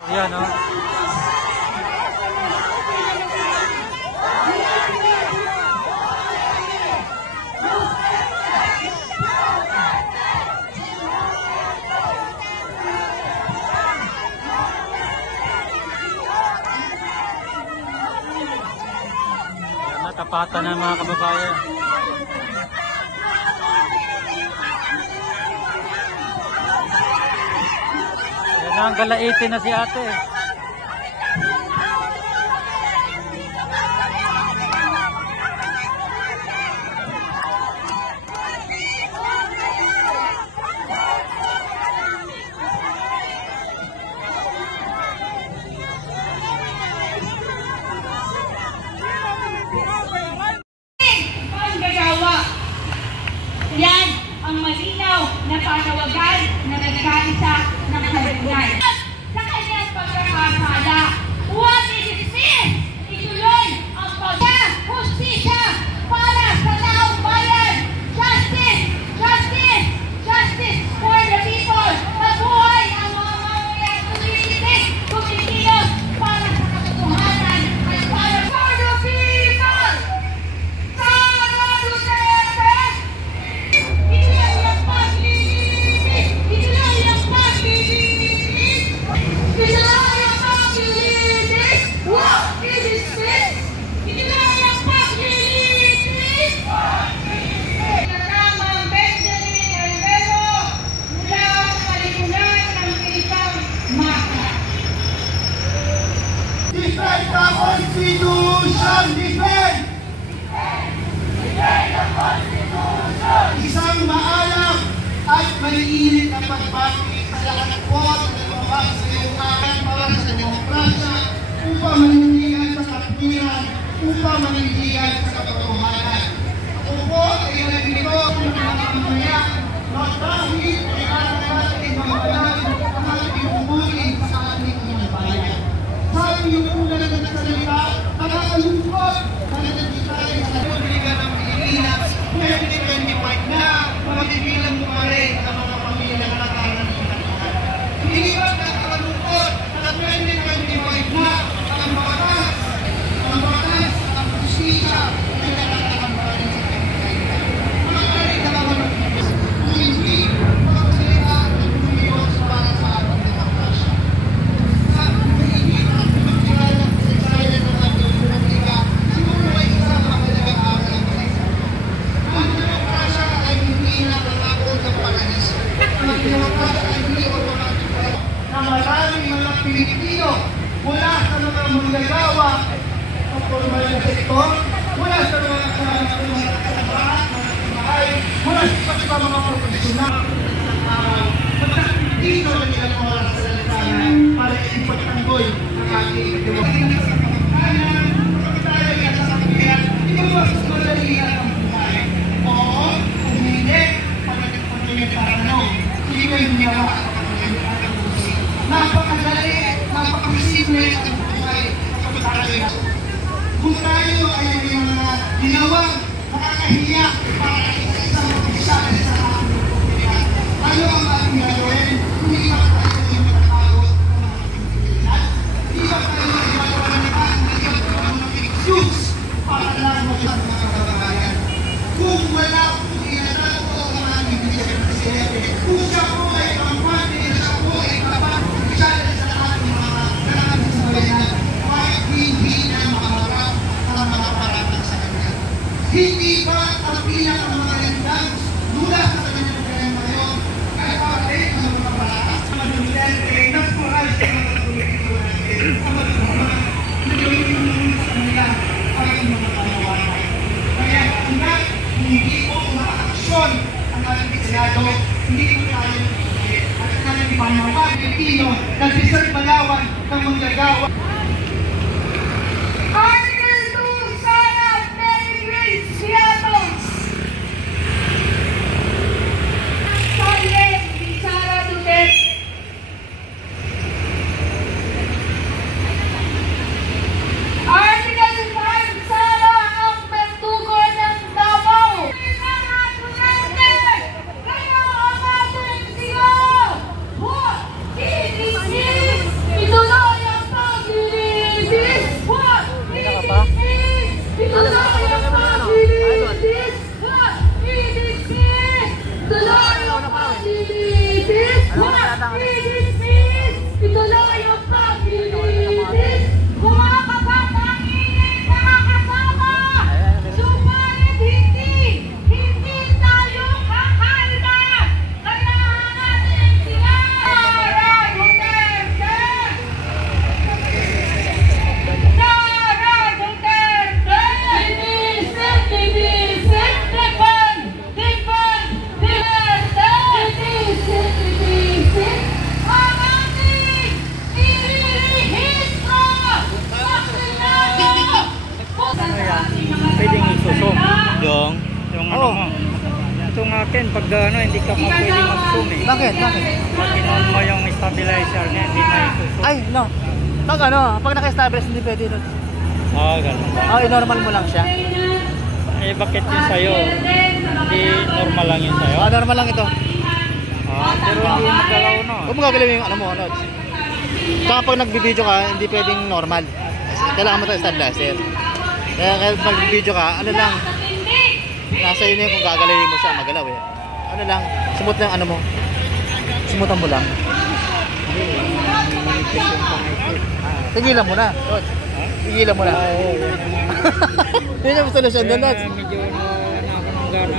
Ayan, oh. Ayan, natapatan ng mga kababayan. Ang galaitin na si ate. Yan ang malinaw na panawagan na nagkaisa ng kalungan. Sa kanyang pagkakasala, huwag inisipin, ituloy ang pagkakahustisya para sa taong bayan. Justice! Justice! Justice for the people! Mabuhay ang mga mamamayang tumitig, tumikilos para sa katotohanan at para for the people! Sara Duterte! Ituloy ang paglilinis! Ituloy ang paglilinis! Ituloy ang paglilinis! What is this? Ituloy ang paglilinis! Kasamang Benjamin Alvero mula sa lipunan ng Pilipang Mata. Defend the Constitution! Defend! Isang maalam at maliinit na pagbati sa lahat po na nagbabasa sa iyong akin para sa demokrasya upang manindigan sa kapatiran, upang manindigan sa katotohanan. Ako po ay nandito ng mga mamaya na dahil ay ating mga bayan ang ating umulit sa ating mga bayan. Sabi niyo po na nagsalita, nakakalungkot na nandito tayo sa Republika ng Pilipinas 2025 na magbibilang mo pa rin ang mga pamilya na nakakalimutan. Hindi ba nakakalungkot na 2025 na ang batas, ang justisya ay nakakalaman pa rin sa Pilipinas. Maaaring nakakalaman kung hindi magsalita at tumilos para sa ating demokrasya. Sa hindi magkilala sa Israel ng ating Republika, siguro ay isang mahalagang aral ang Pilipinas. Ang demokrasya ay hindi nakakakot ng paraiso. Ang demokrasya ay hindi automatic na maraming mga Pilipino mula sa mga manggagawa o formal na sektor, mula sa mga kasabahan, mula sa mga profesional magkakitino na nilang oras sa lansangan para ipagtanggol ang ating demokrasya. Sa pagkakanan, pagkakatayo yan sa kapihan, hindi mo mas madalihan ang buhay. Oo, kung hindi, pagdating po nyo yung taranong, hindi ko yung niyawa at pagkakatayo. Napakadali, napakasimple ang buhay sa pagkakatayo. Kung tayo ay may mga ginawang nakakahiya para sa isang opisyal sa ating komunidad, ano ang ating gagawin? Hindi ba tayo yung matakot ng mga Pilipinas? Hindi ba tayo yung magpapalitan na yung mga excuse para lang mag-isang mga kababayan? Kung wala po tinatalo ang ating Presidente, kung siya po ay kampante, siya po ay kapag-opisyal sa ating mga kababayan, bakit hindi na makaharap ang mga paratang sa kanya? Hindi ba ang pinaka mga pag ano, hindi ka pwede mag-zoom eh. Bakit? Bakit? Pag kinuha mo yung stabilizer niya, hindi na isusok. Ay, no. Pag ano, pag naka-establish, hindi pwede nun. Ganun ba? Normal mo lang siya. Eh, bakit yun sa'yo? Hindi normal lang yun sa'yo? Normal lang ito. Pero hindi magalaw no. Huwag mo gagawin yung ano mo, ano. Tsaka pag nag-video ka, hindi pwedeng normal. Kailangan mo tayo stabilizer. Kaya pag nag-video ka, ano lang, nasa yun yung kung gagalawin mo siya, magalaw eh. Ano lang, sumut lang ano mo. Sumutan mo lang. Tigilan mo na. Tigilan mo na. Yun yung solusyon doon, Lods. Medyo hanggang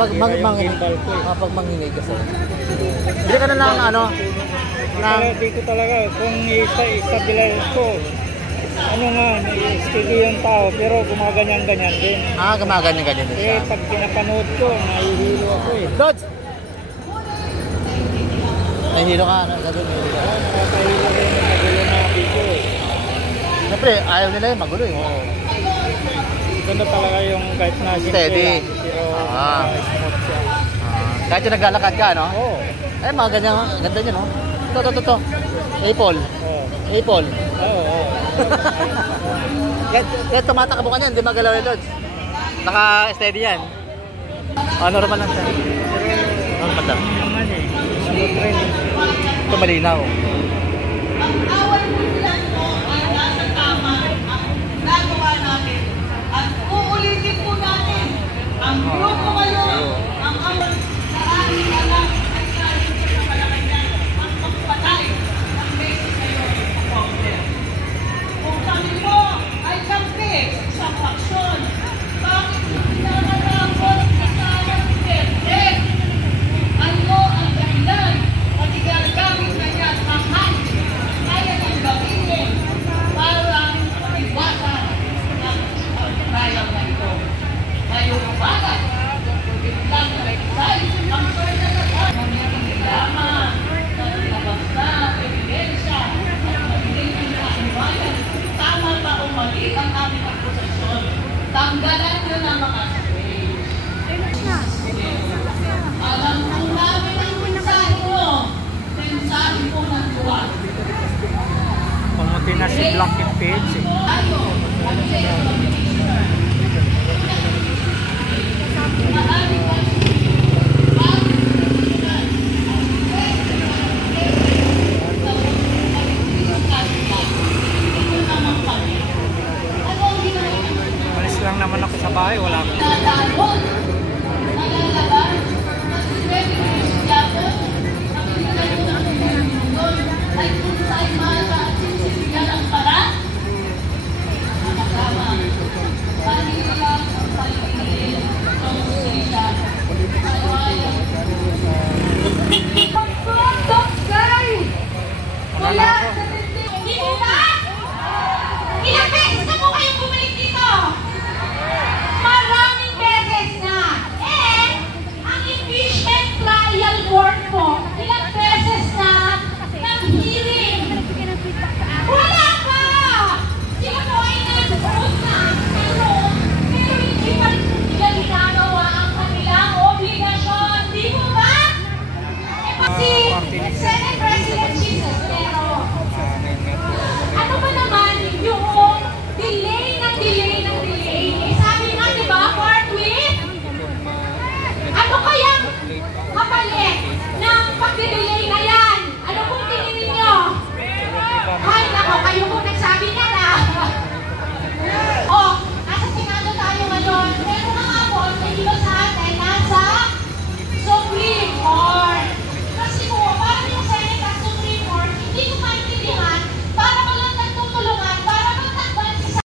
Pag mangingi ka sa'yo. Bili ka na lang ano. Dito talaga, kung i-stabilize ko, ano nga, steady yung tao, pero gumaganyan-ganyan din. Gumaganyan-ganyan din siya. Pag pinapanood ko, nahihilo ako eh. Lods! Nahihilo ka, ano? Gagawin mo hilo ka. Nakakahilo rin, magulo na video eh. Siyempre, ayaw nila yun, magulo eh. Ganda talaga yung kahit na Steady. pero smooth siya. Kahit yung naglalakad ka, no? Oo. Ay, mga ganyan, ganda niya, no? Ito. Apple. Oo. Apple. Oo. Kahit tumatakbo ka niyan, hindi magalaw yung Lods. Naka-steady yan. Normal lang siya. Normal lang. Naman eh. Smooth rin. Ito malinaw. Ang awal mo silang po ay nasa tama ang nagawa natin. At uulitin po natin ang grupo ngayon, ang awal sa ating anak ay galing sa Malacanang ang pagpatay ng Mexico ngayon. Kung kami po ay kampi sa isang faksyon, bakit pinanalangkot sa sayang perte? Ano ang dahilan? Pati ginagamit na niya ang hangin, kaya ng gawin para iwasan ng pagkayang na ito. Ngayong umaga, biglang nag-isay ang pagkakataon ng mga lamang na nilabas na ebidensya at magiging ang kasibayan. Tama ba o mali ang aming akusasyon? Tanggalan nyo na mga space. Alam po namin ang mensahe mo. Mensahe po ng tuwa. Pamuti na si Black yung page eh. Tayo, Alis lang naman ako sa bahay, wala akong